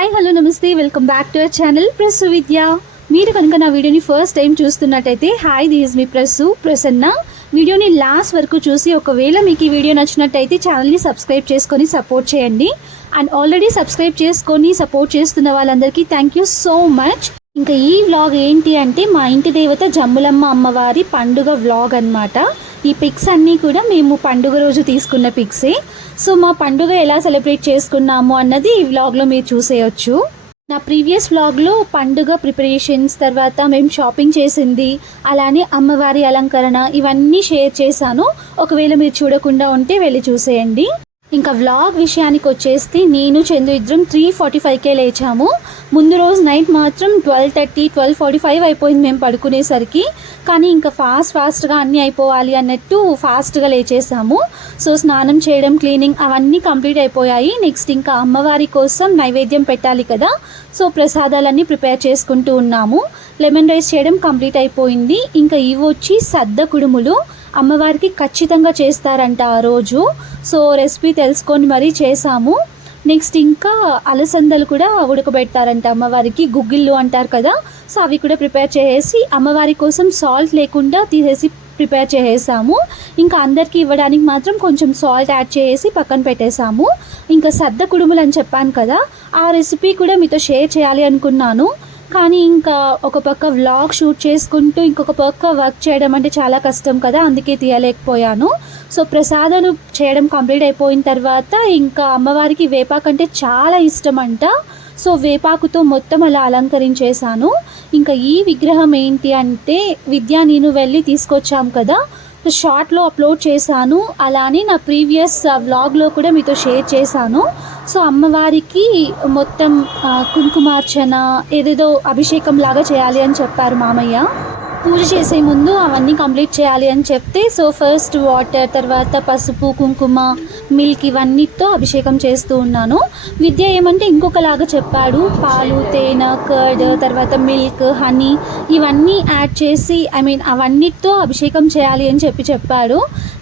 Hi hello నమస్తే welcome back to our channel Prasu Vidya. మీరు కనుక నా వీడియోని ఫస్ట్ టైం చూస్తున్నట్టయితే హాయ్ దిస్ ఇస్ మీ ప్రసన్న. వీడియోని లాస్ట్ వరకు చూసి ఒకవేళ మీకు ఈ వీడియో నచ్చినట్టయితే ఛానల్ని సబ్స్క్రైబ్ చేసుకొని సపోర్ట్ చేయండి. అండ్ ఆల్రెడీ సబ్స్క్రైబ్ చేసుకొని సపోర్ట్ చేస్తున్న వాళ్ళందరికీ థ్యాంక్ యూ సో మచ్. ఇంకా ఈ వ్లాగ్ ఏంటి అంటే మా ఇంటి దేవత జమ్ములమ్మ అమ్మవారి పండుగ వ్లాగ్ అన్నమాట. ఈ పిక్స్ అన్నీ కూడా మేము పండుగ రోజు తీసుకున్న పిక్సే. సో మా పండుగ ఎలా సెలబ్రేట్ చేసుకున్నాము అన్నది ఈ వ్లాగ్లో మీరు చూసేయచ్చు. నా ప్రీవియస్ వ్లాగ్లో పండుగ ప్రిపరేషన్స్, తర్వాత మేము షాపింగ్ చేసింది, అలానే అమ్మవారి అలంకరణ ఇవన్నీ షేర్ చేశాను. ఒకవేళ మీరు చూడకుండా ఉంటే వెళ్ళి చూసేయండి. ఇంకా వ్లాగ్ విషయానికి వచ్చేస్తే నేను చందు ఇద్దరం 3:45కే లేచాము. ముందు రోజు నైట్ మాత్రం 12:30 12:45 అయిపోయింది మేము పడుకునేసరికి. కానీ ఇంకా ఫాస్ట్గా అన్నీ అయిపోవాలి అన్నట్టు ఫాస్ట్గా లేచేసాము. సో స్నానం చేయడం, క్లీనింగ్ అవన్నీ కంప్లీట్ అయిపోయాయి. నెక్స్ట్ ఇంకా అమ్మవారి కోసం నైవేద్యం పెట్టాలి కదా, సో ప్రసాదాలన్నీ ప్రిపేర్ చేసుకుంటూ ఉన్నాము. లెమన్ రైస్ చేయడం కంప్లీట్ అయిపోయింది. ఇంకా ఇవి వచ్చి సద్ద కుడుములు అమ్మవారికి ఖచ్చితంగా చేస్తారంట ఆ రోజు. సో రెసిపీ తెలుసుకొని మరీ చేసాము. నెక్స్ట్ ఇంకా అలసందలు కూడా ఉడకబెడతారంట అమ్మవారికి, గుగ్గిళ్ళు అంటారు కదా, సో అవి కూడా ప్రిపేర్ చేసేసి అమ్మవారి కోసం సాల్ట్ లేకుండా తీసేసి ప్రిపేర్ చేసేసాము. ఇంకా అందరికీ ఇవ్వడానికి మాత్రం కొంచెం సాల్ట్ యాడ్ చేసి పక్కన పెట్టేసాము. ఇంకా సద్ద కుడుములు అని చెప్పాను కదా, ఆ రెసిపీ కూడా మీతో షేర్ చేయాలి అనుకున్నాను. కానీ ఇంకా ఒక పక్క వ్లాగ్ షూట్ చేసుకుంటూ ఇంకొక పక్క వర్క్ చేయడం అంటే చాలా కష్టం కదా, అందుకే తీయలేకపోయాను. సో ప్రసాదాలు చేయడం కంప్లీట్ అయిపోయిన తర్వాత ఇంకా అమ్మవారికి వేపాకు అంటే చాలా ఇష్టం అంట. సో వేపాకుతో మొత్తం అలా అలంకరించేశాను. ఇంకా ఈ విగ్రహం ఏంటి అంటే విద్య నేను వెళ్ళి తీసుకొచ్చాం కదా, షార్ట్లో అప్లోడ్ చేశాను. అలానే నా ప్రీవియస్ వ్లాగ్లో కూడా మీతో షేర్ చేశాను. సో అమ్మవారికి మొత్తం కుంకుమార్చన ఏదేదో అభిషేకం లాగా చేయాలి అని చెప్పారు మామయ్య. పూజ చేసే ముందు అవన్నీ కంప్లీట్ చేయాలి అని చెప్తే, సో ఫస్ట్ వాటర్, తర్వాత పసుపు, కుంకుమ, మిల్క్ ఇవన్నీతో అభిషేకం చేస్తూ ఉన్నాను. విద్య ఏమంటే ఇంకొకలాగా చెప్పాడు. పాలు, తేనె, కర్డ్, తర్వాత మిల్క్, హనీ ఇవన్నీ యాడ్ చేసి అవన్నిటితో అభిషేకం చేయాలి అని చెప్పాడు.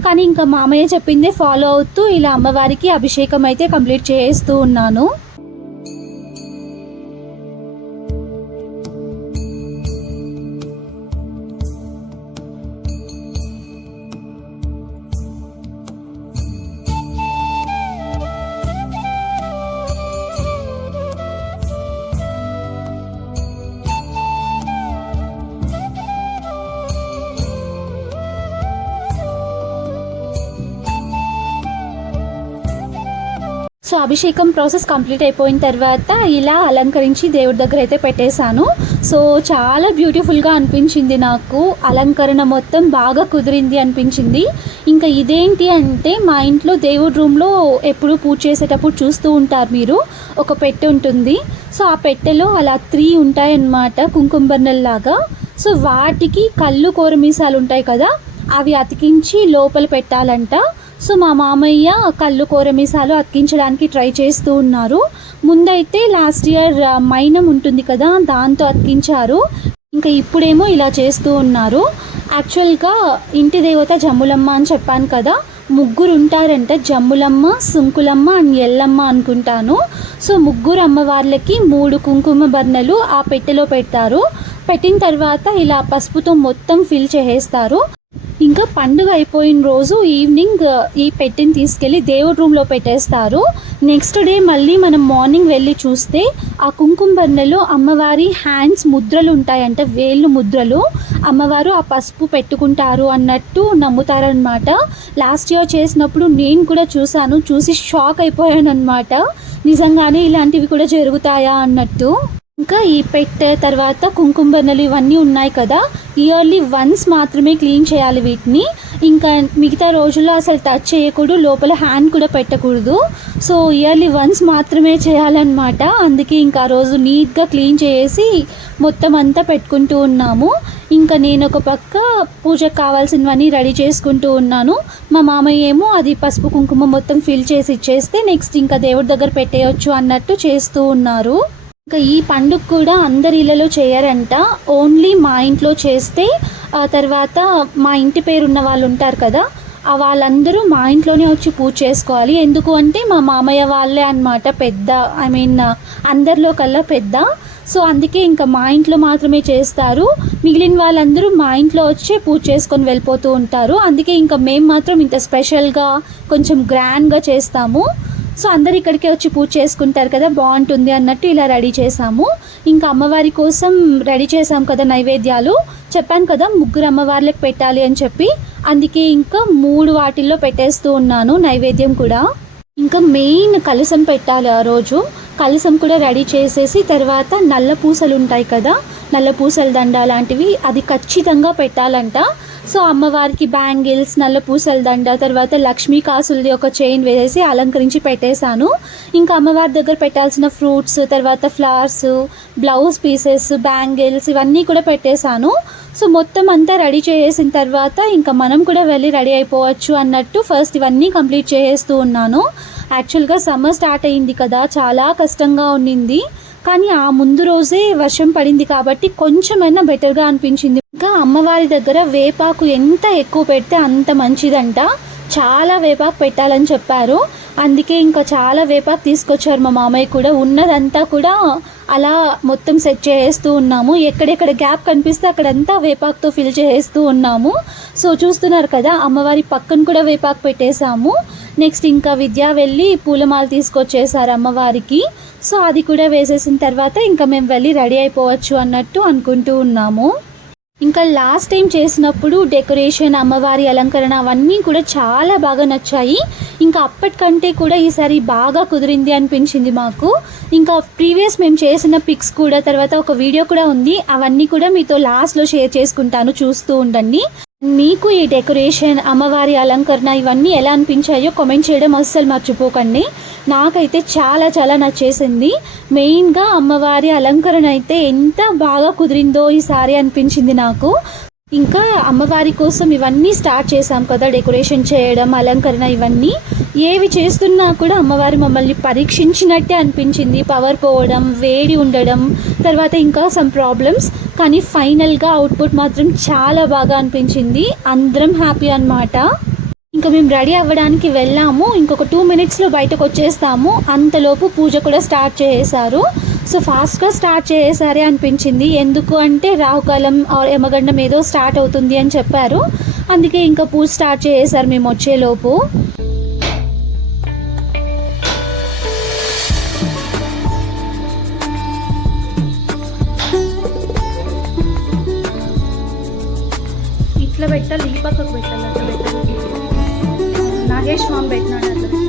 కానీ ఇంకా మామయ్య చెప్పిందే ఫాలో అవుతూ ఇలా అమ్మవారికి అభిషేకం అయితే కంప్లీట్ చేస్తూ ఉన్నాను. సో అభిషేకం ప్రాసెస్ కంప్లీట్ అయిపోయిన తర్వాత ఇలా అలంకరించి దేవుడి దగ్గర అయితే పెట్టేశాను. సో చాలా బ్యూటిఫుల్గా అనిపించింది నాకు. అలంకరణ మొత్తం బాగా కుదిరింది అనిపించింది. ఇంకా ఇదేంటి అంటే మా ఇంట్లో దేవుడి రూమ్లో ఎప్పుడు పూజ చేసేటప్పుడు చూస్తూ ఉంటారు మీరు, ఒక పెట్టె ఉంటుంది. సో ఆ పెట్టెలో అలా 3 ఉంటాయన్నమాట కుంకుమబర్ణల్లాగా. సో వాటికి కళ్ళు కోరమీసాలు ఉంటాయి కదా, అవి అతికించి లోపల పెట్టాలంట. సో మా మామయ్య కళ్ళు కోరమీసాలు అతికించడానికి ట్రై చేస్తూ ఉన్నారు. ముందైతే లాస్ట్ ఇయర్ మైనం ఉంటుంది కదా, దాంతో అతికించారు. ఇంకా ఇప్పుడేమో ఇలా చేస్తూ ఉన్నారు. యాక్చువల్గా ఇంటి దేవత జమ్ములమ్మ అని చెప్పాను కదా, 3 ఉంటారంట, జమ్ములమ్మ, సుంకులమ్మ అండ్ ఎల్లమ్మ అనుకుంటాను. సో 3 అమ్మవార్లకి 3 కుంకుమ బర్ణలు ఆ పెట్టెలో పెడతారు. పెట్టిన తర్వాత ఇలా పసుపుతో మొత్తం ఫిల్ చేసేస్తారు. ఇంకా పండుగ అయిపోయిన రోజు ఈవినింగ్ ఈ పెట్టిని తీసుకెళ్ళి దేవుడి రూమ్లో పెట్టేస్తారు. నెక్స్ట్ డే మళ్ళీ మనం మార్నింగ్ వెళ్ళి చూస్తే ఆ కుంకుమ బర్ణెలో అమ్మవారి హ్యాండ్స్ ముద్రలు ఉంటాయంట, వేళ్ళు ముద్రలు. అమ్మవారు ఆ పసుపు పెట్టుకుంటారు అన్నట్టు నమ్ముతారనమాట. లాస్ట్ ఇయర్ చేసినప్పుడు నేను కూడా చూసి షాక్ అయిపోయాను అనమాట. నిజంగానే ఇలాంటివి కూడా జరుగుతాయా అన్నట్టు. ఇంకా ఈ పెట్టె తర్వాత కుంకుమ బర్ణలు ఇవన్నీ ఉన్నాయి కదా, ఇయర్లీ వన్స్ మాత్రమే క్లీన్ చేయాలి వీటిని. ఇంకా మిగతా రోజుల్లో అసలు టచ్ చేయకూడదు, లోపల హ్యాండ్ కూడా పెట్టకూడదు. సో ఇయర్లీ వన్స్ మాత్రమే చేయాలన్నమాట. అందుకే ఇంకా ఆ రోజు నీట్గా క్లీన్ చేసి మొత్తం అంతా పెట్టుకుంటూ ఉన్నాము. ఇంకా నేను ఒక పక్క పూజకు కావాల్సినవన్నీ రెడీ చేసుకుంటూ ఉన్నాను. మా మామయ్య ఏమో అది పసుపు కుంకుమ మొత్తం ఫిల్ చేసి ఇచ్చేస్తే నెక్స్ట్ ఇంకా దేవుడి దగ్గర పెట్టేయచ్చు అన్నట్టు చేస్తూ ఉన్నారు. ఇంకా ఈ పండుగ కూడా అందరి ఇళ్ళలో చేయరంట, ఓన్లీ మా ఇంట్లో చేస్తే తర్వాత మా ఇంటి పేరున్న వాళ్ళు ఉంటారు కదా, వాళ్ళందరూ మా ఇంట్లోనే వచ్చి పూజ చేసుకోవాలి. ఎందుకు అంటే మా మామయ్య వాళ్ళే అన్నమాట పెద్ద, ఐ మీన్ అందరిలో కల్లా పెద్ద. సో అందుకే ఇంకా మా ఇంట్లో మాత్రమే చేస్తారు. మిగిలిన వాళ్ళందరూ మా ఇంట్లో వచ్చి పూజ చేసుకొని వెళ్ళిపోతూ ఉంటారు. అందుకే ఇంకా మేము మాత్రం ఇంత స్పెషల్గా కొంచెం గ్రాండ్గా చేస్తాము. సో అందరు ఇక్కడికే వచ్చి పూజ చేసుకుంటారు కదా, బాగుంటుంది అన్నట్టు ఇలా రెడీ చేసాము. ఇంకా అమ్మవారి కోసం రెడీ చేసాం కదా నైవేద్యాలు. చెప్పాను కదా ముగ్గురు అమ్మవార్లకు పెట్టాలి అని చెప్పి, అందుకే ఇంకా 3 వాటిల్లో పెట్టేస్తూ ఉన్నాను నైవేద్యం కూడా. ఇంకా మెయిన్ కలసం పెట్టాలి ఆ రోజు. కలసం కూడా రెడీ చేసేసి తర్వాత నల్ల పూసలు ఉంటాయి కదా, నల్ల పూసల దండ లాంటివి అది ఖచ్చితంగా పెట్టాలంట. సో అమ్మవారికి బ్యాంగిల్స్, నల్ల పూసల దండ, తర్వాత లక్ష్మీ కాసులది ఒక చైన్ వేసేసి అలంకరించి పెట్టేశాను. ఇంకా అమ్మవారి దగ్గర పెట్టాల్సిన ఫ్రూట్స్, తర్వాత ఫ్లవర్స్, బ్లౌజ్ పీసెస్, బ్యాంగిల్స్ ఇవన్నీ కూడా పెట్టేశాను. సో మొత్తం అంతా రెడీ చేసిన తర్వాత ఇంకా మనం కూడా వెళ్ళి రెడీ అయిపోవచ్చు అన్నట్టు ఫస్ట్ ఇవన్నీ కంప్లీట్ చేసేస్తూ ఉన్నాను. యాక్చువల్గా సమ్మర్ స్టార్ట్ అయ్యింది కదా, చాలా కష్టంగా ఉన్నింది. కానీ ఆ ముందు రోజే వర్షం పడింది కాబట్టి కొంచెమైనా బెటర్గా అనిపించింది. ఇంకా అమ్మవారి దగ్గర వేపాకు ఎంత ఎక్కువ పెడితే అంత మంచిదంట. చాలా వేపాకు పెట్టాలని చెప్పారు. అందుకే ఇంకా చాలా వేపాకు తీసుకొచ్చారు మా మామయ్య కూడా. ఉన్నదంతా కూడా అలా మొత్తం సెట్ చేస్తూ ఉన్నాము. ఎక్కడెక్కడ గ్యాప్ కనిపిస్తే అక్కడంతా వేపాకుతో ఫిల్ చేస్తూ ఉన్నాము. సో చూస్తున్నారు కదా, అమ్మవారి పక్కన కూడా వేపాకు పెట్టేశాము. నెక్స్ట్ ఇంకా విద్య వెళ్ళి పూలమాల తీసుకొచ్చేసారు అమ్మవారికి. సో అది కూడా వేసేసిన తర్వాత ఇంకా మేము వెళ్ళి రెడీ అయిపోవచ్చు అన్నట్టు అనుకుంటూ ఉన్నాము. ఇంకా లాస్ట్ టైం చేసినప్పుడు డెకరేషన్, అమ్మవారి అలంకరణ అవన్నీ కూడా చాలా బాగా నచ్చాయి. ఇంకా అప్పటికంటే కూడా ఈసారి బాగా కుదిరింది అనిపించింది మాకు. ఇంకా ప్రీవియస్ మేము చేసిన పిక్స్ కూడా, తర్వాత ఒక వీడియో కూడా ఉంది, అవన్నీ కూడా మీతో లాస్ట్లో షేర్ చేసుకుంటాను, చూస్తూ ఉండండి. మీకు ఈ డెకరేషన్, అమ్మవారి అలంకరణ ఇవన్నీ ఎలా అనిపించాయో కామెంట్ చేయడం అస్సలు మర్చిపోకండి. నాకైతే చాలా చాలా నచ్చేసింది. మెయిన్గా అమ్మవారి అలంకరణ అయితే ఎంత బాగా కుదిరిందో ఈసారి అనిపించింది నాకు. ఇంకా అమ్మవారి కోసం ఇవన్నీ స్టార్ట్ చేసాం కదా, డెకరేషన్ చేయడం, అలంకరణ ఇవన్నీ ఏవి చేస్తున్నా కూడా అమ్మవారి మమ్మల్ని పరీక్షించినట్టే అనిపించింది. పవర్ పోవడం, వేడి ఉండడం, తర్వాత ఇంకా సమ్ ప్రాబ్లమ్స్, కానీ ఫైనల్గా అవుట్పుట్ మాత్రం చాలా బాగా అనిపించింది. అందరం హ్యాపీ అన్నమాట. ఇంకా మేము రెడీ అవ్వడానికి వెళ్ళాము. ఇంకొక 2 minutesలో బయటకు వచ్చేస్తాము. అంతలోపు పూజ కూడా స్టార్ట్ చేసేసారు. సో ఫాస్ట్గా స్టార్ట్ చేసేసారే అనిపించింది. ఎందుకు అంటే రాహుకాలం యమగండం ఏదో స్టార్ట్ అవుతుంది అని చెప్పారు. అందుకే ఇంకా పూజ స్టార్ట్ చేసేసారు మేము వచ్చేలోపు. ఇట్లా పెట్టాలి, ఈ పక్కకు పెట్టాలి, అట్లా పెట్టాలి. నాగేష్ మామ పెట్టినాడు అట్లా పెట్టాలి.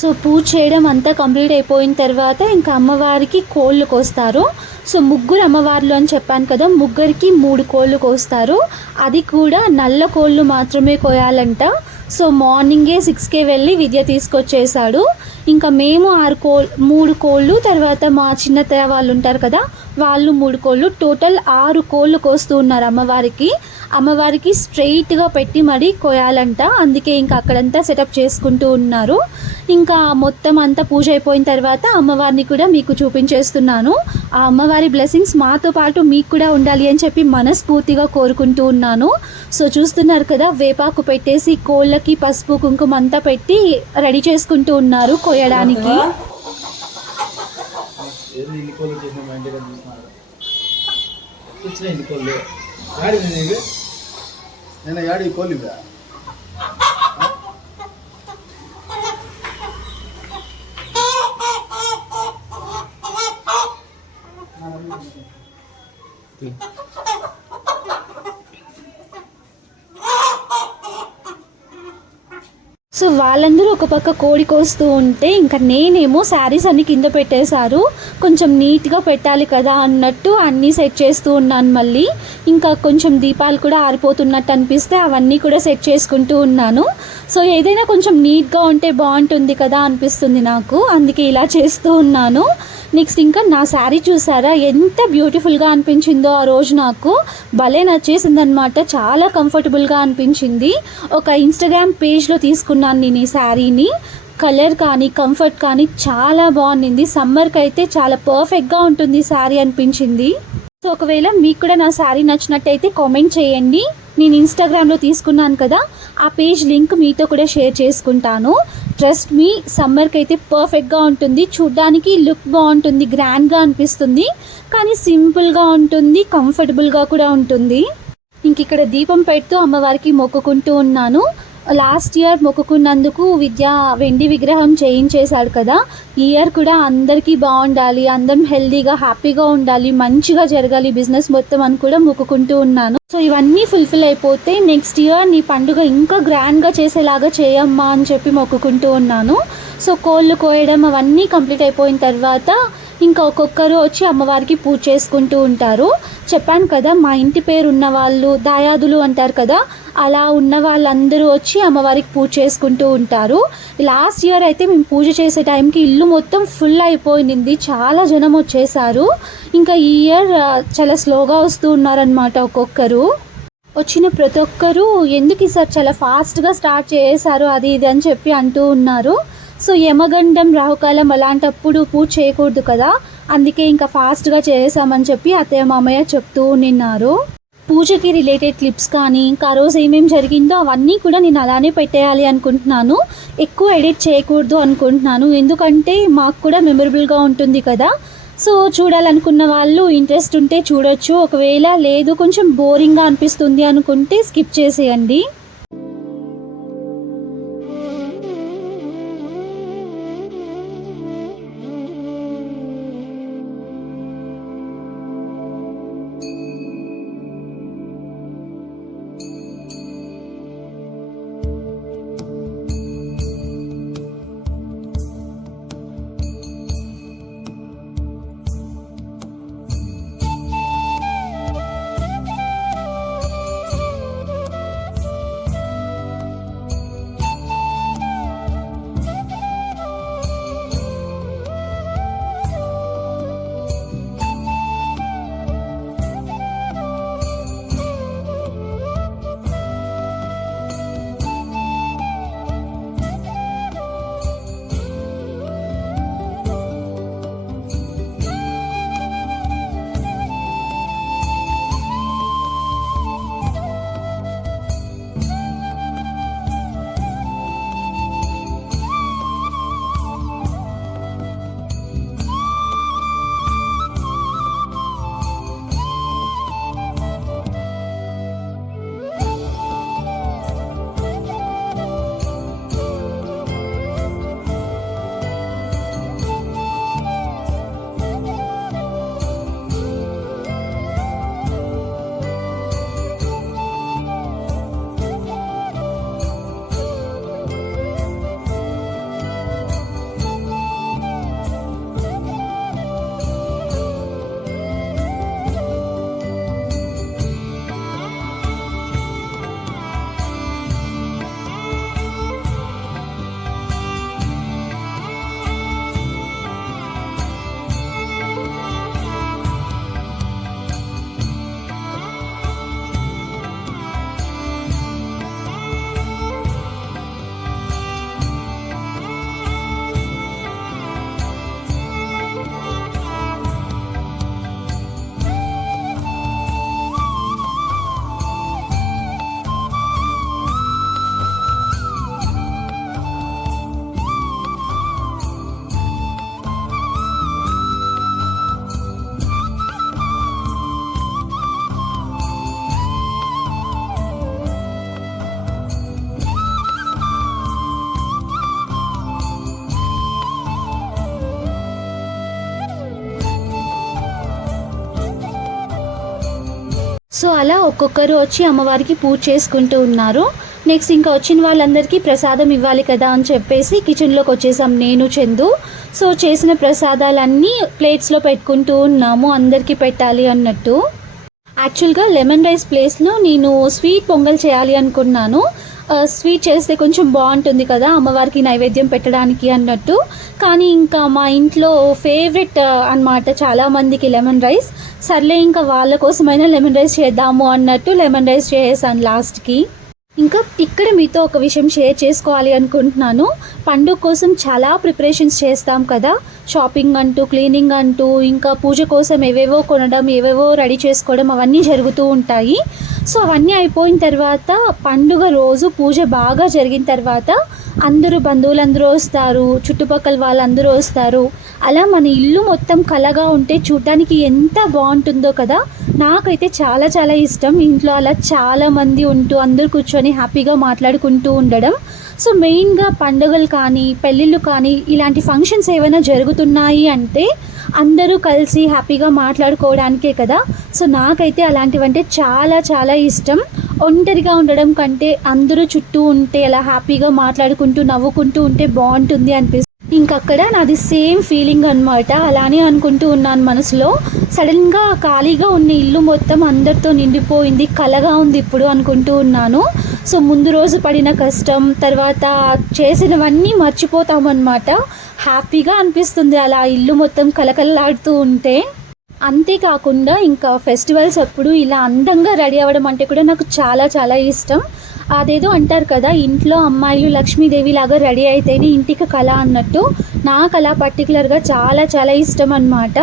సో పూజ చేయడం అంతా కంప్లీట్ అయిపోయిన తర్వాత ఇంకా అమ్మవారికి కోళ్ళు కోస్తారు. సో ముగ్గురు అమ్మవార్లు అని చెప్పాను కదా, ముగ్గురికి 3 కోళ్ళు కోస్తారు. అది కూడా నల్ల కోళ్ళు మాత్రమే కోయాలంట. సో మార్నింగే 6కే వెళ్ళి విద్య తీసుకొచ్చేసాడు. ఇంకా మేము 3 కోళ్ళు, తర్వాత మా చిన్నత్తయ్య వాళ్ళు ఉంటారు కదా, వాళ్ళు 3 కోళ్ళు, టోటల్ 6 కోళ్ళు కోస్తూ ఉన్నారు అమ్మవారికి స్ట్రైట్గా పెట్టి మరీ కోయాలంట. అందుకే ఇంకా అక్కడంతా సెటప్ చేసుకుంటూ ఉన్నారు. ఇంకా మొత్తం అంతా పూజ అయిపోయిన తర్వాత అమ్మవారిని కూడా మీకు చూపించేస్తున్నాను. ఆ అమ్మవారి బ్లెస్సింగ్స్ మాతో పాటు మీకు కూడా ఉండాలి అని చెప్పి మనస్ఫూర్తిగా కోరుకుంటూ ఉన్నాను. సో చూస్తున్నారు కదా, వేపాకు పెట్టేసి కోళ్ళకి పసుపు కుంకుమ అంతా పెట్టి రెడీ చేసుకుంటూ ఉన్నారు కోయడానికి. సో వాళ్ళందరూ ఒక పక్క కోడి కోస్తూ ఉంటే ఇంకా నేనేమో శారీస్ అన్ని కింద పెట్టేశారు. కొంచెం నీట్గా పెట్టాలి కదా అన్నట్టు అన్నీ సెట్ చేస్తూ ఉన్నాను. మళ్ళీ ఇంకా కొంచెం దీపాలు కూడా ఆరిపోతున్నట్టు అనిపిస్తే అవన్నీ కూడా సెట్ చేసుకుంటూ ఉన్నాను. సో ఏదైనా కొంచెం నీట్గా ఉంటే బాగుంటుంది కదా అనిపిస్తుంది నాకు, అందుకే ఇలా చేస్తూ ఉన్నాను. నెక్స్ట్ ఇంకా నా శారీ చూసారా, ఎంత బ్యూటిఫుల్గా అనిపించిందో ఆ రోజు. నాకు భలే నచ్చేసింది అనమాట, చాలా కంఫర్టబుల్గా అనిపించింది. ఒక ఇన్స్టాగ్రామ్ పేజ్లో తీసుకున్నాను నేను ఈ శారీని. కలర్ కానీ కంఫర్ట్ కానీ చాలా బాగుంది. సమ్మర్కి అయితే చాలా పర్ఫెక్ట్గా ఉంటుంది శారీ అనిపించింది. సో ఒకవేళ మీకు కూడా నా శారీ నచ్చినట్టయితే కామెంట్ చేయండి. నేను ఇన్స్టాగ్రామ్లో తీసుకున్నాను కదా, ఆ పేజ్ లింక్ మీతో కూడా షేర్ చేసుకుంటాను. ట్రస్ట్ మీ, సమ్మర్కి అయితే పర్ఫెక్ట్గా ఉంటుంది. చూడ్డానికి లుక్ బాగుంటుంది, గ్రాండ్గా అనిపిస్తుంది, కానీ సింపుల్గా ఉంటుంది, కంఫర్టబుల్గా కూడా ఉంటుంది. ఇంక ఇక్కడ దీపం పెడుతూ అమ్మవారికి మొక్కుకుంటూ ఉన్నాను. లాస్ట్ ఇయర్ మొక్కుకున్నందుకు విద్య వెండి విగ్రహం చేయించేశాడు కదా, ఈ ఇయర్ కూడా అందరికీ బాగుండాలి, అందరం హెల్దీగా హ్యాపీగా ఉండాలి, మంచిగా జరగాలి బిజినెస్ మొత్తం అని కూడా మొక్కుకుంటూ ఉన్నాను. సో ఇవన్నీ ఫుల్ఫిల్ అయిపోతే నెక్స్ట్ ఇయర్ నీ పండుగ ఇంకా గ్రాండ్గా చేసేలాగా చేయమ్మా అని చెప్పి మొక్కుకుంటూ ఉన్నాను. సో కోళ్ళు కోయడం అవన్నీ కంప్లీట్ అయిపోయిన తర్వాత ఇంకా ఒక్కొక్కరు వచ్చి అమ్మవారికి పూజ చేసుకుంటూ ఉంటారు. చెప్పాను కదా, మా ఇంటి పేరు ఉన్న వాళ్ళు దాయాదులు అంటారు కదా, అలా ఉన్న వాళ్ళందరూ వచ్చి అమ్మవారికి పూజ చేసుకుంటూ ఉంటారు. లాస్ట్ ఇయర్ అయితే మేము పూజ చేసే టైంకి ఇల్లు మొత్తం ఫుల్ అయిపోయింది, చాలా జనం వచ్చేసారు. ఇంకా ఈ ఇయర్ చాలా స్లోగా వస్తూ ఉన్నారనమాట. ఒక్కొక్కరు వచ్చిన ప్రతి ఒక్కరూ ఎందుకు ఈసారి చాలా ఫాస్ట్గా స్టార్ట్ చేశారు అది ఇది అని చెప్పి అంటూ ఉన్నారు. సో యమగండం రాహుకాలం అలాంటప్పుడు పూజ చేయకూడదు కదా, అందుకే ఇంకా ఫాస్ట్గా చేసామని చెప్పి అత్తయ్య మామయ్య చెప్తూ ఉన్నారు. పూజకి రిలేటెడ్ క్లిప్స్ కానీ ఇంకా ఆ రోజు ఏమేమి జరిగిందో అవన్నీ కూడా నేను అలానే పెట్టేయాలి అనుకుంటున్నాను. ఎక్కువ ఎడిట్ చేయకూడదు అనుకుంటున్నాను, ఎందుకంటే మాకు కూడా మెమరబుల్గా ఉంటుంది కదా. సో చూడాలనుకున్న వాళ్ళు ఇంట్రెస్ట్ ఉంటే చూడొచ్చు, ఒకవేళ లేదు కొంచెం బోరింగ్గా అనిపిస్తుంది అనుకుంటే స్కిప్ చేసేయండి. సో అలా ఒక్కొక్కరు వచ్చి అమ్మవారికి పూజ చేసుకుంటూ ఉన్నారు. నెక్స్ట్ ఇంకా వచ్చిన వాళ్ళందరికీ ప్రసాదం ఇవ్వాలి కదా అని చెప్పేసి కిచెన్లోకి వచ్చేసాం నేను చందు. సో చేసిన ప్రసాదాలన్నీ ప్లేట్స్లో పెట్టుకుంటూ ఉన్నాము, అందరికీ పెట్టాలి అన్నట్టు. యాక్చువల్గా లెమన్ రైస్ ప్లేస్లో నేను స్వీట్ పొంగల్ చేయాలి అనుకున్నాను. స్వీట్ చేస్తే కొంచెం బాగుంటుంది కదా అమ్మవారికి నైవేద్యం పెట్టడానికి అన్నట్టు. కానీ ఇంకా మా ఇంట్లో ఫేవరెట్ అన్నమాట చాలామందికి లెమన్ రైస్. సర్లే ఇంకా వాళ్ళ కోసమైనా లెమన్ రైస్ చేద్దాము అన్నట్టు లెమన్ రైస్ చేసాను లాస్ట్కి. ఇంకా ఇక్కడ మీతో ఒక విషయం షేర్ చేసుకోవాలి అనుకుంటున్నాను. పండుగ కోసం చాలా ప్రిపరేషన్స్ చేస్తాం కదా, షాపింగ్ అంటూ, క్లీనింగ్ అంటూ, ఇంకా పూజ కోసం ఏవేవో కొనడం, ఏవేవో రెడీ చేసుకోవడం అవన్నీ జరుగుతూ ఉంటాయి. సో అవన్నీ అయిపోయిన తర్వాత పండుగ రోజు పూజ బాగా జరిగిన తర్వాత అందరూ బంధువులందరూ వస్తారు, చుట్టుపక్కల వాళ్ళందరూ వస్తారు. అలా మన ఇల్లు మొత్తం కళగా ఉంటే చూడటానికి ఎంత బాగుంటుందో కదా. నాకైతే చాలా చాలా ఇష్టం ఇంట్లో అలా చాలామంది ఉంటూ అందరూ కూర్చొని హ్యాపీగా మాట్లాడుకుంటూ ఉండడం. సో మెయిన్గా పండుగలు కానీ పెళ్ళిళ్ళు కానీ ఇలాంటి ఫంక్షన్స్ ఏమైనా జరుగుతున్నాయి అంటే అందరూ కలిసి హ్యాపీగా మాట్లాడుకోవడానికే కదా. సో నాకైతే అలాంటివంటే చాలా చాలా ఇష్టం. ఒంటరిగా ఉండడం కంటే అందరూ చుట్టూ ఉంటే అలా హ్యాపీగా మాట్లాడుకుంటూ నవ్వుకుంటూ ఉంటే బాగుంటుంది అనిపిస్తుంది. ఇంకక్కడ నాది సేమ్ ఫీలింగ్ అనమాట. అలానే అనుకుంటూ ఉన్నాను మనసులో. సడన్గా ఖాళీగా ఉన్న ఇల్లు మొత్తం అందరితో నిండిపోయింది, కలగా ఉంది ఇప్పుడు అనుకుంటూ ఉన్నాను. సో ముందు రోజు పడిన కష్టం, తర్వాత చేసినవన్నీ మర్చిపోతామన్నమాట. హ్యాపీగా అనిపిస్తుంది అలా ఇల్లు మొత్తం కలకలలాడుతూ ఉంటే. అంతేకాకుండా ఇంకా ఫెస్టివల్స్ అప్పుడు ఇలా అందంగా రెడీ అవ్వడం అంటే కూడా నాకు చాలా చాలా ఇష్టం. అదేదో అంటారు కదా, ఇంట్లో అమ్మాయిలు లక్ష్మీదేవి లాగా రెడీ అయితేనే ఇంటికి కళ అన్నట్టు. నాకు అలా పర్టికులర్గా చాలా చాలా ఇష్టం అన్నమాట.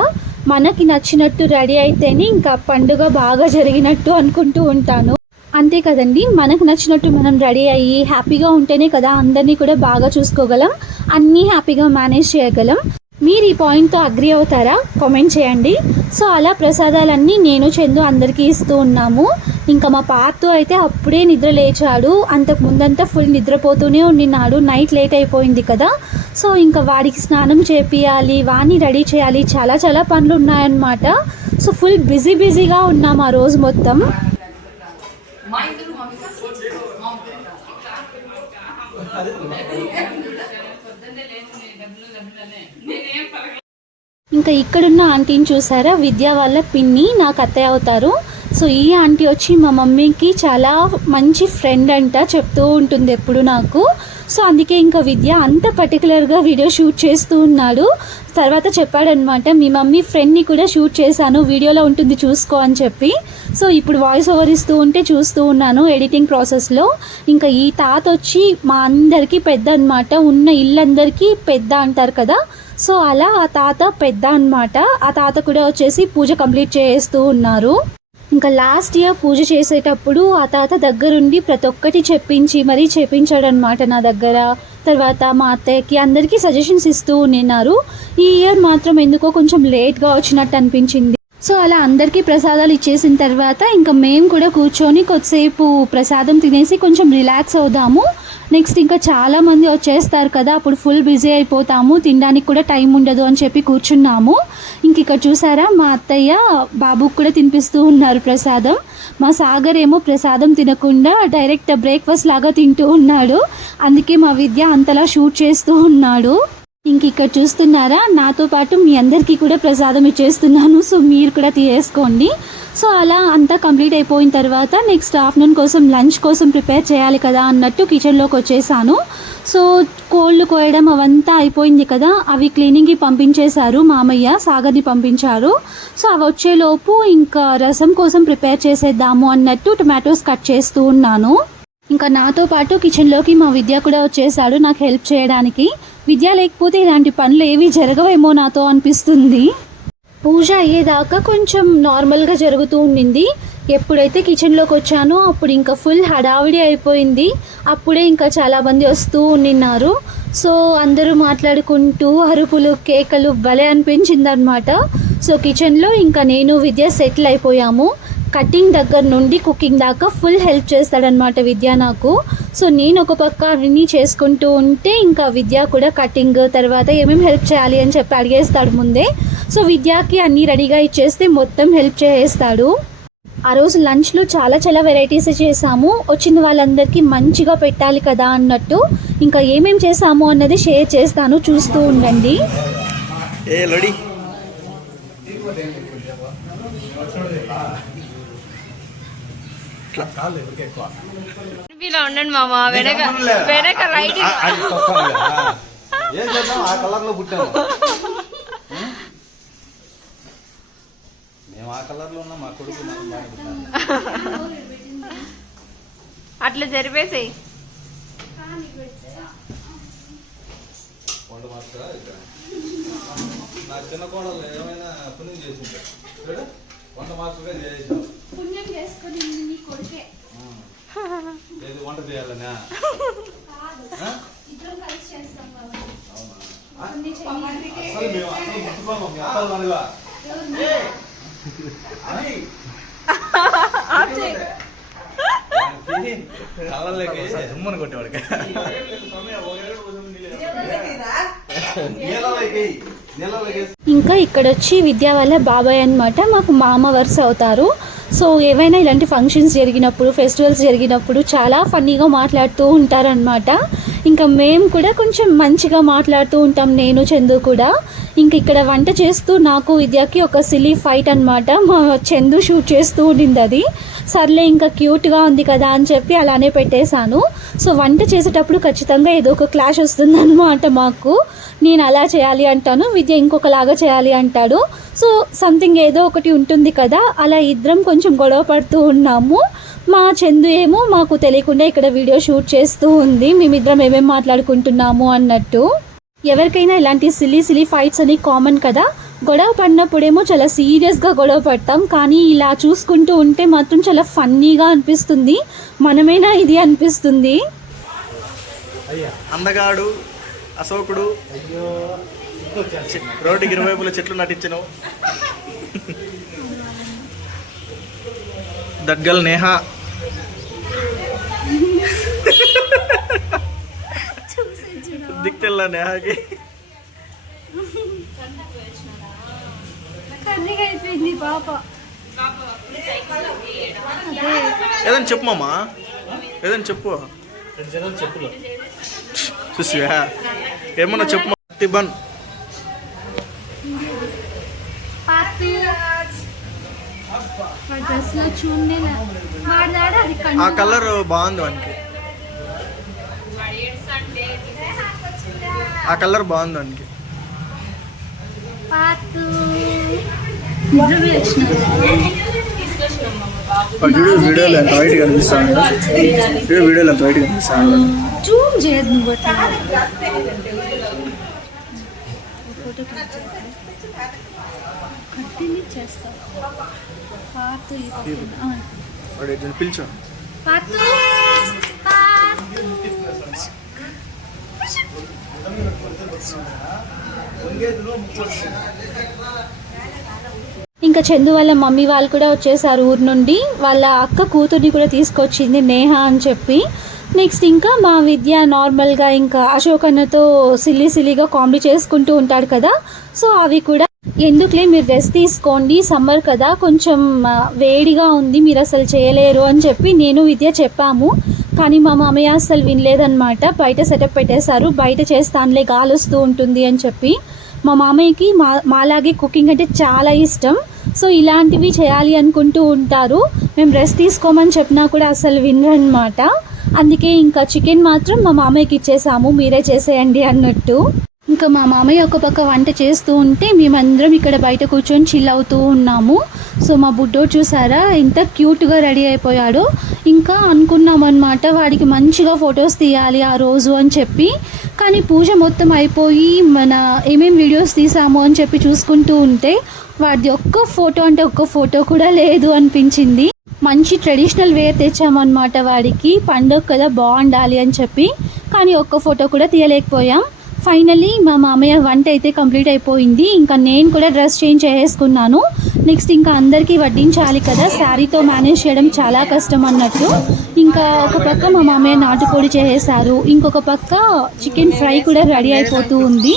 మనకి నచ్చినట్టు రెడీ అయితేనే ఇంకా పండుగ బాగా జరిగినట్టు అనుకుంటూ ఉంటాను. అంతే కదండి, మనకు నచ్చినట్టు మనం రెడీ అయ్యి హ్యాపీగా ఉంటేనే కదా అందరినీ కూడా బాగా చూసుకోగలం, అన్నీ హ్యాపీగా మేనేజ్ చేయగలం. మీరు ఈ పాయింట్తో అగ్రీ అవుతారా? కామెంట్ చేయండి. సో అలా ప్రసాదాలన్నీ నేను చందు అందరికీ ఇస్తూ ఉన్నాము. ఇంకా మా పార్తో అయితే అప్పుడే నిద్ర లేచాడు. అంతకు ముందంతా ఫుల్ నిద్రపోతూనే ఉండినాడు, నైట్ లేట్ అయిపోయింది కదా. సో ఇంకా వాడికి స్నానం చేపియాలి, వాడిని రెడీ చేయాలి, చాలా చాలా పనులు ఉన్నాయన్నమాట. సో ఫుల్ బిజీగా ఉన్నాం ఆ రోజు మొత్తం. ఇంకా ఇక్కడున్న ఆంటీని చూసారా, విద్య వాళ్ళ పిన్ని, నాకు అత్తయ్య అవుతారు. సో ఈ ఆంటీ వచ్చి మా మమ్మీకి చాలా మంచి ఫ్రెండ్ అంట, చెప్తూ ఉంటుంది ఎప్పుడు నాకు. సో అందుకే ఇంకా విద్య అంత పర్టికులర్గా వీడియో షూట్ చేస్తూ ఉన్నాడు. తర్వాత చెప్పాడనమాట, మీ మమ్మీ ఫ్రెండ్ని కూడా షూట్ చేశాను, వీడియోలో ఉంటుంది చూసుకో అని చెప్పి. సో ఇప్పుడు వాయిస్ ఓవర్ ఇస్తూ ఉంటే చూస్తూ ఉన్నాను ఎడిటింగ్ ప్రాసెస్లో. ఇంకా ఈ తాత వచ్చి మా అందరికీ పెద్ద అనమాట, ఉన్న ఇల్లందరికీ పెద్ద అంటారు కదా. సో అలా ఆ తాత పెద్ద అనమాట. ఆ తాత కూడా వచ్చేసి పూజ కంప్లీట్ చేస్తూ ఉన్నారు. ఇంకా లాస్ట్ ఇయర్ పూజ చేసేటప్పుడు ఆ తాత దగ్గరుండి ప్రతి ఒక్కటి చెప్పించి మరీ చేపించాడనమాట నా దగ్గర. తర్వాత మా అత్తయ్యకి అందరికీ సజెషన్స్ ఇస్తూ ఉన్నారు. ఈ ఇయర్ మాత్రం ఎందుకో కొంచెం లేట్గా వచ్చినట్టు అనిపించింది. సో అలా అందరికీ ప్రసాదాలు ఇచ్చేసిన తర్వాత ఇంకా మేము కూడా కూర్చొని కొద్దిసేపు ప్రసాదం తినేసి కొంచెం రిలాక్స్ అవుదాము. నెక్స్ట్ ఇంకా చాలామంది వచ్చేస్తారు కదా, అప్పుడు ఫుల్ బిజీ అయిపోతాము, తినడానికి కూడా టైం ఉండదు అని చెప్పి కూర్చున్నాము. ఇంక ఇక్కడ చూసారా, మా అత్తయ్య బాబుకి కూడా తినిపిస్తూ ఉన్నారు ప్రసాదం. మా సాగర్ ఏమో ప్రసాదం తినకుండా డైరెక్ట్ బ్రేక్ఫాస్ట్ లాగా తింటూ ఉన్నాడు. అందుకే మా విద్య అంతలా షూట్ చేస్తూ ఉన్నాడు. ఇంక ఇక్కడ చూస్తున్నారా, నాతో పాటు మీ అందరికీ కూడా ప్రసాదం ఇచ్చేస్తున్నాను. సో మీరు కూడా తీసుకోండి. సో అలా అంతా కంప్లీట్ అయిపోయిన తర్వాత నెక్స్ట్ ఆఫ్టర్నూన్ కోసం లంచ్ కోసం ప్రిపేర్ చేయాలి కదా అన్నట్టు కిచెన్లోకి వచ్చేసాను. సో కోళ్ళు కోయడం అవంతా అయిపోయింది కదా, అవి క్లీనింగ్కి పంపించేశారు మామయ్య, సాగర్ని పంపించారు. సో అవి వచ్చేలోపు ఇంకా రసం కోసం ప్రిపేర్ చేసేద్దాము అన్నట్టు టొమాటోస్ కట్ చేస్తూ ఉన్నాను. ఇంకా నాతో పాటు కిచెన్లోకి మా విద్య కూడా వచ్చేసాడు నాకు హెల్ప్ చేయడానికి. విద్య లేకపోతే ఇలాంటి పనులు ఏవి జరగవేమో నాతో అనిపిస్తుంది. పూజ అయ్యేదాకా కొంచెం నార్మల్గా జరుగుతూ ఉండింది. ఎప్పుడైతే కిచెన్లోకి వచ్చానో అప్పుడు ఇంకా ఫుల్ హడావిడి అయిపోయింది. అప్పుడే ఇంకా చాలామంది వస్తూ ఉన్నారు. సో అందరూ మాట్లాడుకుంటూ అరుపులు కేకలు భలే అనిపించింది అనమాట. సో కిచెన్లో ఇంకా నేను విద్య సెటిల్ అయిపోయాము. కటింగ్ దగ్గర నుండి కుకింగ్ దాకా ఫుల్ హెల్ప్ చేస్తాడనమాట విద్య నాకు. సో నేను ఒక పక్క అన్నీ చేసుకుంటూ ఉంటే ఇంకా విద్య కూడా కటింగ్ తర్వాత ఏమేమి హెల్ప్ చేయాలి అని చెప్పి అడిగేస్తాడు ముందే. సో విద్యకి అన్నీ రెడీగా ఇచ్చేస్తే మొత్తం హెల్ప్ చేస్తాడు. ఆ రోజు లంచ్లో చాలా వెరైటీస్ చేసాము. వచ్చిన వాళ్ళందరికీ మంచిగా పెట్టాలి కదా అన్నట్టు. ఇంకా ఏమేం చేసాము అన్నది షేర్ చేస్తాను, చూస్తూ ఉండండి. ఉండండి మామ, వెనక రైట్ అట్లా జరిపేసాయి. నా చిన్న కోడలు ఏమైనా పుణ్యం చేసింది, వంట మాస్టర్గా చేసావు. ఏది వంట చేయాలనా? అసలు మేము అసలు ముట్టుకోము, మీ అత్తలు మనగా కళ్ళకి జుమ్మని కొట్టేవాడికి ఇంకా ఇక్కడ వచ్చి విద్యా వాళ్ళ బాబాయ్ అన్నమాట, మాకు మామ వరుస అవుతారు. సో ఏవైనా ఇలాంటి ఫంక్షన్స్ జరిగినప్పుడు, ఫెస్టివల్స్ జరిగినప్పుడు చాలా ఫన్నీగా మాట్లాడుతూ ఉంటారనమాట. ఇంకా మేము కూడా కొంచెం మంచిగా మాట్లాడుతూ ఉంటాం, నేను చందు కూడా. ఇంక ఇక్కడ వంట చేస్తూ నాకు విద్యకి ఒక సిలీ ఫైట్ అనమాట. మా చందు షూట్ చేస్తూ ఉండింది అది. సర్లే ఇంకా క్యూట్గా ఉంది కదా అని చెప్పి అలానే పెట్టేశాను. సో వంట చేసేటప్పుడు ఖచ్చితంగా ఏదో ఒక క్లాష్ వస్తుందన్నమాట మాకు. నేను అలా చేయాలి అంటాను, విద్య ఇంకొకలాగా చేయాలి అంటాడు. సో సంథింగ్ ఏదో ఒకటి ఉంటుంది కదా, అలా ఇద్దరం కొంచెం గొడవ పడుతూ ఉన్నాము. మా చందు ఏమో మాకు తెలియకుండా ఇక్కడ వీడియో షూట్ చేస్తూ ఉంది, మేమిద్దరం ఏమేమి మాట్లాడుకుంటున్నాము అన్నట్టు. ఎవరికైనా ఇలాంటి సిలీ ఫైట్స్ అని కామన్ కదా. గొడవ పడినప్పుడేమో చాలా సీరియస్గా గొడవ పడతాం, కానీ ఇలా చూసుకుంటూ ఉంటే మాత్రం చాలా ఫన్నీగా అనిపిస్తుంది. మనమేనా ఇది అనిపిస్తుంది. అందగాడు అశోకుడు రోడ్డుకి ఇరువైపుల చెట్లు నటించను. దగ్గల్ నేహ దిక్తెల్ల నేహకి ఏదైనా చెప్పు మామా, ఏదైనా చెప్పు. చూసివా ఏమన్నా చెప్పు. తిబన్ ఆ కలర్ బాగుంది వానికి, ఆ కలర్ బాగుంది వానికి. వీడియోలో ఎంత వైట్ కనిపిస్తాను, వీడియోలో ఎంత వైట్ కనిపిస్తాను. జూమ్ చేయదు నువ్వు అట్లా. పిలిచా ఇంకా చందు వాళ్ళ మమ్మీ వాళ్ళు కూడా వచ్చేసారు ఊరు నుండి. వాళ్ళ అక్క కూతుర్ని కూడా తీసుకొచ్చింది, నేహ అని చెప్పి. నెక్స్ట్ ఇంకా మా విద్య నార్మల్గా ఇంకా అశోక్ అన్నతో సిల్లీగా కామెడీ చేసుకుంటూ ఉంటాడు కదా. సో అవి కూడా ఎందుకులే మీరు రెస్ట్ తీసుకోండి, సమ్మర్ కదా కొంచెం వేడిగా ఉంది, మీరు అసలు చేయలేరు అని చెప్పి నేను విద్య చెప్పాము. కానీ మా మామయ్య అసలు వినలేదన్నమాట. బయట సెటప్ పెట్టేశారు, బయట చేస్తానులే గాలి వస్తూ ఉంటుంది అని చెప్పి. మా మామయ్యకి మాలాగే కుకింగ్ అంటే చాలా ఇష్టం. సో ఇలాంటివి చేయాలి అనుకుంటూ ఉంటారు. మేము రెస్ట్ తీసుకోమని చెప్పినా కూడా అసలు వినరన్నమాట. అందుకే ఇంకా చికెన్ మాత్రం మా మామయ్యకి ఇచ్చేసాము, మీరే చేసేయండి అన్నట్టు. ఇంకా మా మామయ్య ఒక పక్క వంట చేస్తూ ఉంటే మేమందరం ఇక్కడ బయట కూర్చొని చిల్ అవుతూ ఉన్నాము. సో మా బుడ్డోడు చూసారా ఎంత క్యూట్గా రెడీ అయిపోయాడో. ఇంకా అనుకున్నాం అనమాట వాడికి మంచిగా ఫొటోస్ తీయాలి ఆ రోజు అని చెప్పి. కానీ పూజ మొత్తం అయిపోయి మన ఏమేం వీడియోస్ తీసాము అని చెప్పి చూసుకుంటూ ఉంటే వాడిది ఒక్క ఫోటో అంటే ఒక్క ఫోటో కూడా లేదు అనిపించింది. మంచి ట్రెడిషనల్ వేర్ తెచ్చామన్నమాట వాడికి, పండుగ కదా బాగుండాలి అని చెప్పి. కానీ ఒక్క ఫోటో కూడా తీయలేకపోయాం. ఫైనల్లీ మా మామయ్య వంట అయితే కంప్లీట్ అయిపోయింది. ఇంకా నేను కూడా డ్రెస్ చేంజ్ చేసుకున్నాను. నెక్స్ట్ ఇంకా అందరికీ వడ్డించాలి కదా, శారీతో మేనేజ్ చేయడం చాలా కష్టం అన్నట్టు. ఇంకా ఒక పక్క మా మామయ్య నాటుకోడి చేసేసారు, ఇంకొక పక్క చికెన్ ఫ్రై కూడా రెడీ అయిపోతూ ఉంది.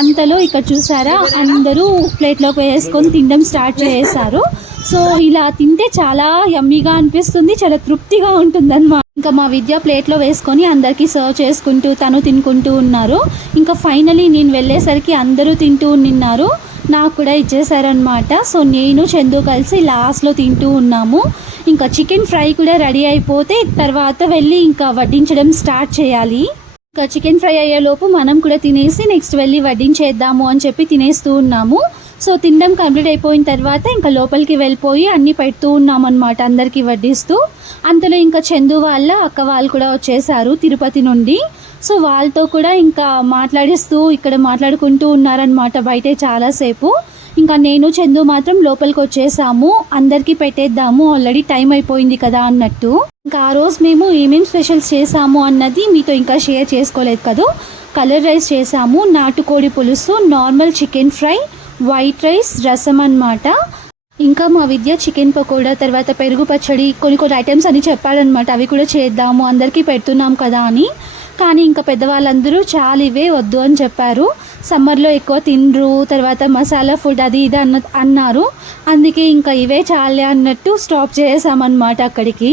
అంతలో ఇక్కడ చూసారా అందరూ ప్లేట్లోకి వేసుకొని తినడం స్టార్ట్ చేసేసారు. సో ఇలా తింటే చాలా యమ్మీగా అనిపిస్తుంది, చాలా తృప్తిగా ఉంటుందన్నమాట. ఇంకా మా విద్య ప్లేట్లో వేసుకొని అందరికీ సర్వ్ చేసుకుంటూ తను తినుకుంటూ ఉన్నారు. ఇంకా ఫైనలీ నేను వెళ్ళేసరికి అందరూ తింటూ ఉన్నారు, నాకు కూడా ఇచ్చేసారనమాట. సో నేను చందు కలిసి లాస్ట్లో తింటూ ఉన్నాము. ఇంకా చికెన్ ఫ్రై కూడా రెడీ అయిపోతే తర్వాత వెళ్ళి ఇంకా వడ్డించడం స్టార్ట్ చేయాలి. ఇంకా చికెన్ ఫ్రై అయ్యేలోపు మనం కూడా తినేసి నెక్స్ట్ వెళ్ళి వడ్డించేద్దాము అని చెప్పి తినేస్తూ ఉన్నాము. సో తినడం కంప్లీట్ అయిపోయిన తర్వాత ఇంకా లోపలికి వెళ్ళిపోయి అన్నీ పెడుతూ ఉన్నాం అనమాట, అందరికీ వడ్డిస్తూ. అంతలో ఇంకా చందు వాళ్ళ అక్క వాళ్ళు కూడా వచ్చేసారు తిరుపతి నుండి. సో వాళ్ళతో కూడా ఇంకా మాట్లాడిస్తూ ఇక్కడ మాట్లాడుకుంటూ ఉన్నారనమాట బయటే చాలాసేపు. ఇంకా నేను చందు మాత్రం లోపలికి వచ్చేసాము, అందరికీ పెట్టేద్దాము, ఆల్రెడీ టైం అయిపోయింది కదా అన్నట్టు. ఇంకా ఆ రోజు మేము ఏమేమి స్పెషల్స్ చేసాము అన్నది మీతో ఇంకా షేర్ చేసుకోలేదు కదా. కలర్ రైస్ చేసాము, నాటుకోడి పులుసు, normal chicken fry, white rice, రసం అన్నమాట. ఇంకా మా విద్య చికెన్ పకోడా, తర్వాత పెరుగు పచ్చడి, కొన్ని ఐటమ్స్ అని చెప్పాడనమాట, అవి కూడా చేద్దాము అందరికీ పెడుతున్నాం కదా అని. కానీ ఇంకా పెద్దవాళ్ళందరూ చాలా ఇవే వద్దు అని చెప్పారు, సమ్మర్లో ఎక్కువ తినరు, తర్వాత మసాలా ఫుడ్ అది ఇది అన్నారు. అందుకే ఇంకా ఇవే చాలే అన్నట్టు స్టాప్ చేసామన్నమాట అక్కడికి.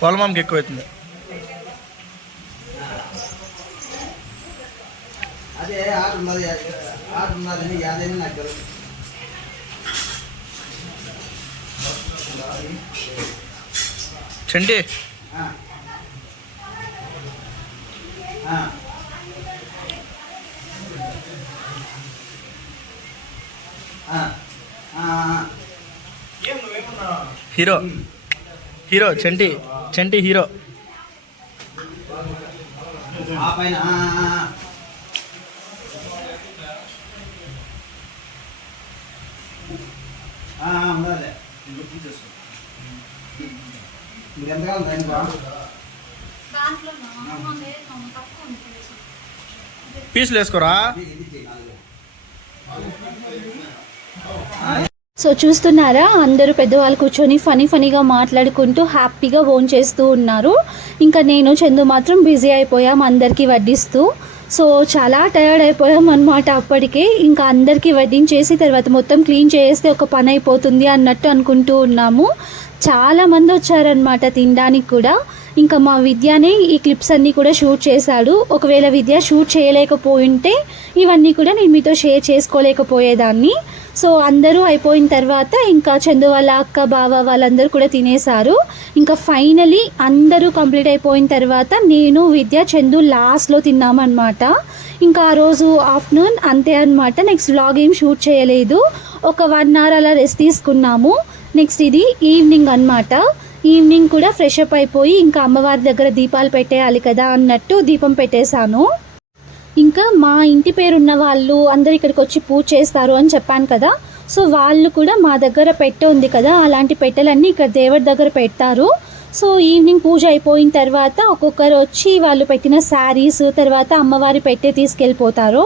కోలమాంకి ఎక్కువ అవుతుంది. అదే ఆర్డర్ ఉన్నది యాదైనా నాకు తెలుసు. చంటి హీరో హీరో చంటి చంటి హీరో. పైన ఉండాలి. మీరు ఎంతకాలం దాన్ని పీసులు వేసుకోరా. సో చూస్తున్నారా, అందరూ పెద్దవాళ్ళు కూర్చొని ఫనీగా మాట్లాడుకుంటూ హ్యాపీగా భోంచేస్తూ ఉన్నారు. ఇంకా నేను చందు మాత్రం బిజీ అయిపోయాం అందరికీ వడ్డిస్తూ. సో చాలా టయర్డ్ అయిపోయాం అన్నమాట అప్పటికే. ఇంకా అందరికీ వడ్డించేసి తర్వాత మొత్తం క్లీన్ చేస్తే ఒక పని అయిపోతుంది అన్నట్టు అనుకుంటూ ఉన్నాము. చాలామంది వచ్చారనమాట తినడానికి కూడా. ఇంకా మా విద్యనే ఈ క్లిప్స్ అన్నీ కూడా షూట్ చేశాడు. ఒకవేళ విద్య షూట్ చేయలేకపోయింటే ఇవన్నీ కూడా నేను మీతో షేర్ చేసుకోలేకపోయేదాన్ని. సో అందరూ అయిపోయిన తర్వాత ఇంకా చందు వాళ్ళ అక్క బావ వాళ్ళందరూ కూడా తినేశారు. ఇంకా ఫైనలీ అందరూ కంప్లీట్ అయిపోయిన తర్వాత నేను విద్య చందు లాస్ట్లో తిన్నామన్నమాట. ఇంకా ఆ రోజు ఆఫ్టర్నూన్ అంతే అనమాట. నెక్స్ట్ వ్లాగ్ ఏం షూట్ చేయలేదు, ఒక 1 hour అలా రెస్ట్ తీసుకున్నాము. నెక్స్ట్ ఇది ఈవినింగ్ అన్నమాట. ఈవినింగ్ కూడా ఫ్రెష్ అప్ అయిపోయి ఇంకా అమ్మవారి దగ్గర దీపాలు పెట్టేయాలి కదా అన్నట్టు దీపం పెట్టేశాను. ఇంకా మా ఇంటి పేరున్న వాళ్ళు అందరు ఇక్కడికి వచ్చి పూజ చేస్తారు అని చెప్పాను కదా. సో వాళ్ళు కూడా మా దగ్గర పెట్టె ఉంది కదా, అలాంటి పెట్టెలన్నీ ఇక్కడ దేవుడి దగ్గర పెడతారు. సో ఈవినింగ్ పూజ అయిపోయిన తర్వాత ఒక్కొక్కరు వచ్చి వాళ్ళు పెట్టిన శారీస్ తర్వాత అమ్మవారి పెట్టె తీసుకెళ్ళిపోతారు.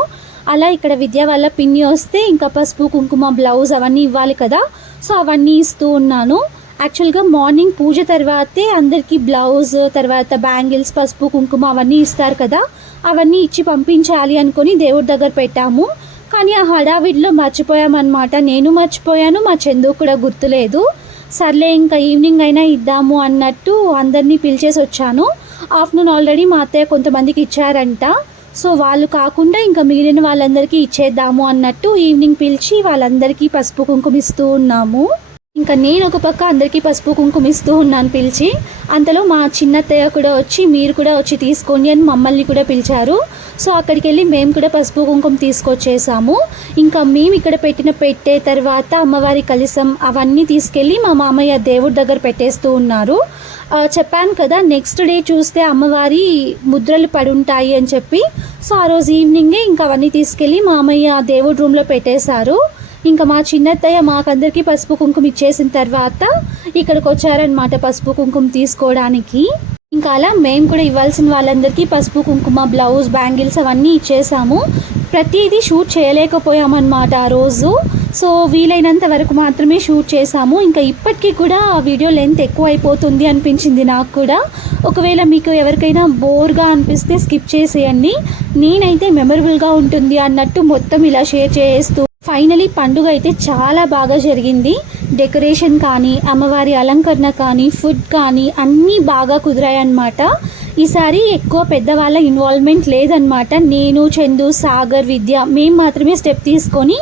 అలా ఇక్కడ విద్య వాళ్ళ పిన్ని వస్తే ఇంకా పసుపు కుంకుమ బ్లౌజ్ అవన్నీ ఇవ్వాలి కదా. సో అవన్నీ ఇస్తూ ఉన్నాను. యాక్చువల్గా మార్నింగ్ పూజ తర్వాతే అందరికీ బ్లౌజ్ తర్వాత బ్యాంగిల్స్ పసుపు కుంకుమ అవన్నీ ఇస్తారు కదా, అవన్నీ ఇచ్చి పంపించాలి అనుకొని దేవుడి దగ్గర పెట్టాము. కానీ ఆ హడావిడిలో మర్చిపోయామన్నమాట. నేను మర్చిపోయాను, మా చందు కూడా గుర్తులేదు. సర్లే ఇంకా ఈవినింగ్ అయినా ఇద్దాము అన్నట్టు అందరినీ పిలిచేసి వచ్చాను. ఆఫ్టర్నూన్ ఆల్రెడీ మా అత్తయ్య కొంతమందికి ఇచ్చారంట. సో వాళ్ళు కాకుండా ఇంకా మిగిలిన వాళ్ళందరికీ ఇచ్చేద్దాము అన్నట్టు ఈవినింగ్ పిలిచి వాళ్ళందరికీ పసుపు కుంకుమ ఇస్తూ ఉన్నాము. ఇంకా నేను ఒక పక్క అందరికీ పసుపు కుంకుమ ఇస్తూ ఉన్నాను పిలిచి. అంతలో మా చిన్నత్తయ్య కూడా వచ్చి మీరు కూడా వచ్చి తీసుకోండి అని మమ్మల్ని కూడా పిలిచారు. సో అక్కడికి వెళ్ళి మేము కూడా పసుపు కుంకుమ తీసుకొచ్చేసాము. ఇంకా మేము ఇక్కడ పెట్టే తర్వాత అమ్మవారి కలశం అవన్నీ తీసుకెళ్ళి మా మామయ్య దేవుడి దగ్గర పెట్టేస్తూ ఉన్నారు. చెప్పాను కదా, నెక్స్ట్ డే చూస్తే అమ్మవారి ముద్రలు పడుంటాయి అని చెప్పి. సో ఆ రోజు ఈవినింగే ఇంకా అవన్నీ తీసుకెళ్ళి మామయ్య దేవుడి రూమ్లో పెట్టేశారు. ఇంకా మా చిన్నత్తయ్య మాకందరికీ పసుపు కుంకుమ ఇచ్చేసిన తర్వాత ఇక్కడికి వచ్చారనమాట పసుపు కుంకుమ తీసుకోవడానికి. ఇంకా అలా మేము కూడా ఇవ్వాల్సిన వాళ్ళందరికీ పసుపు కుంకుమ, బ్లౌజ్, బ్యాంగిల్స్ అవన్నీ ఇచ్చేసాము. ప్రతిదీ షూట్ చేయలేకపోయామన్నమాట ఆ రోజు. సో వీలైనంత వరకు మాత్రమే షూట్ చేసాము. ఇంకా ఇప్పటికీ కూడా ఆ వీడియో లెంత్ ఎక్కువ అయిపోతుంది అనిపించింది నాకు కూడా. ఒకవేళ మీకు ఎవరికైనా బోర్గా అనిపిస్తే స్కిప్ చేసేయండి. నేనైతే మెమరబుల్గా ఉంటుంది అన్నట్టు మొత్తం ఇలా షేర్ చేస్తూ ఫైనలీ పండుగ అయితే చాలా బాగా జరిగింది. డెకరేషన్ కానీ, అమ్మవారి అలంకరణ కానీ, ఫుడ్ కానీ అన్నీ బాగా కుదిరాయి అన్నమాట. ఈసారి ఎక్కువ పెద్దవాళ్ళ ఇన్వాల్వ్మెంట్ లేదనమాట. నేను, చందు, సాగర్, విద్య మేము మాత్రమే స్టెప్ తీసుకొని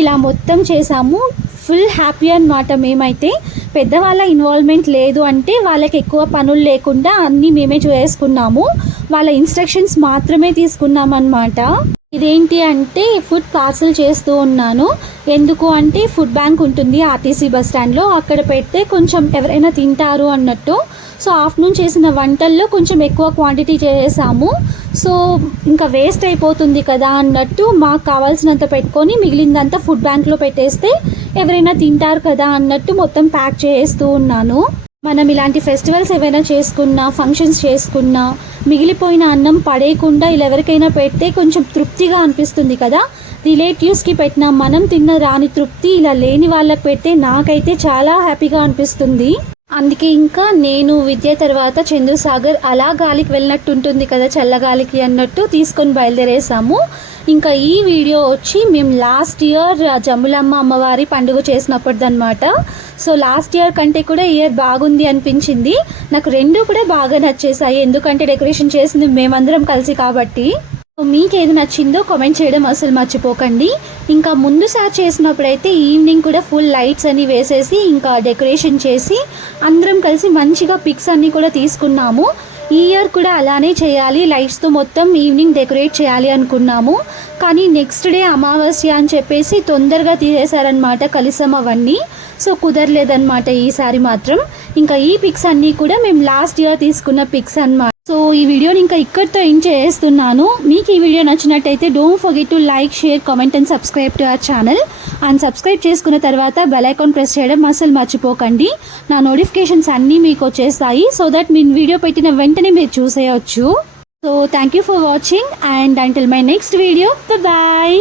ఇలా మొత్తం చేసాము. ఫుల్ హ్యాపీ అన్నమాట. మేమైతే పెద్దవాళ్ళ ఇన్వాల్వ్మెంట్ లేదు అంటే వాళ్ళకి ఎక్కువ పనులు లేకుండా అన్నీ మేమే చేసుకున్నాము. వాళ్ళ ఇన్స్ట్రక్షన్స్ మాత్రమే తీసుకున్నాం అన్నమాట. ఇదేంటి అంటే ఫుడ్ పార్సల్ చేస్తూ ఉన్నాను. ఎందుకు అంటే ఫుడ్ బ్యాంక్ ఉంటుంది ఆర్టీసీ బస్ స్టాండ్లో, అక్కడ పెడితే కొంచెం ఎవరైనా తింటారు అన్నట్టు. సో ఆఫ్టర్నూన్ చేసిన వంటల్లో కొంచెం ఎక్కువ క్వాంటిటీ చేసాము. సో ఇంకా వేస్ట్ అయిపోతుంది కదా అన్నట్టు మాకు కావాల్సినంత పెట్టుకొని మిగిలిందంతా ఫుడ్ బ్యాంక్లో పెట్టేస్తే ఎవరైనా తింటారు కదా అన్నట్టు మొత్తం ప్యాక్ చేస్తూ ఉన్నాను. మనం ఇలాంటి ఫెస్టివల్స్ ఏవైనా చేసుకున్నా, ఫంక్షన్స్ చేసుకున్నా మిగిలిపోయిన అన్నం పడేయకుండా ఇలా ఎవరికైనా పెడితే కొంచెం తృప్తిగా అనిపిస్తుంది కదా. రిలేటివ్స్కి పెట్టినా మనం తిన్న రాని తృప్తి ఇలా లేని వాళ్ళకి పెడితే నాకైతే చాలా హ్యాపీగా అనిపిస్తుంది. అందుకే ఇంకా నేను, విద్య తర్వాత చందు, సాగర్ అలా గాలికి వెళ్ళినట్టు ఉంటుంది కదా, చల్లగాలికి అన్నట్టు తీసుకొని బయలుదేరేసాము. ఇంకా ఈ వీడియో వచ్చి మేము లాస్ట్ ఇయర్ జమ్ములమ్మ అమ్మవారి పండుగ చేసినప్పుడుదన్నమాట. సో లాస్ట్ ఇయర్ కంటే కూడా ఇయర్ బాగుంది అనిపించింది నాకు. రెండు కూడా బాగా నచ్చేసాయి, ఎందుకంటే డెకరేషన్ చేసింది మేమందరం కలిసి కాబట్టి. మీకు ఏది నచ్చిందో కామెంట్ చేయడం అసలు మర్చిపోకండి. ఇంకా ముందుసారి చేసినప్పుడైతే ఈవినింగ్ కూడా ఫుల్ లైట్స్ అన్ని వేసేసి ఇంకా డెకరేషన్ చేసి అందరం కలిసి మంచిగా పిక్స్ అన్నీ కూడా తీసుకున్నాము. ఈ ఇయర్ కూడా అలానే చేయాలి, లైట్స్తో మొత్తం ఈవినింగ్ డెకరేట్ చేయాలి అనుకున్నాము. కానీ నెక్స్ట్ డే అమావాస్య అని చెప్పేసి తొందరగా తీసేశారనమాట కలశం అవన్నీ. సో కుదరలేదన్నమాట ఈసారి మాత్రం. ఇంకా ఈ పిక్స్ అన్నీ కూడా మేము లాస్ట్ ఇయర్ తీసుకున్న పిక్స్ అన్నమాట. సో ఈ వీడియోని ఇంకా ఇక్కడితో ఎండ్ చేస్తున్నాను. మీకు ఈ వీడియో నచ్చినట్టయితే don't forget to like, share, comment and subscribe to our channel. And subscribe చేసుకున్న తర్వాత బెల్ ఐకాన్ ప్రెస్ చేయడం అసలు మర్చిపోకండి. నా నోటిఫికేషన్స్ అన్నీ మీకు వచ్చేస్తాయి. సో దట్ మీ వీడియో పెట్టిన వెంటనే మీరు చూసేయచ్చు. So thank you for watching and until my next video, bye.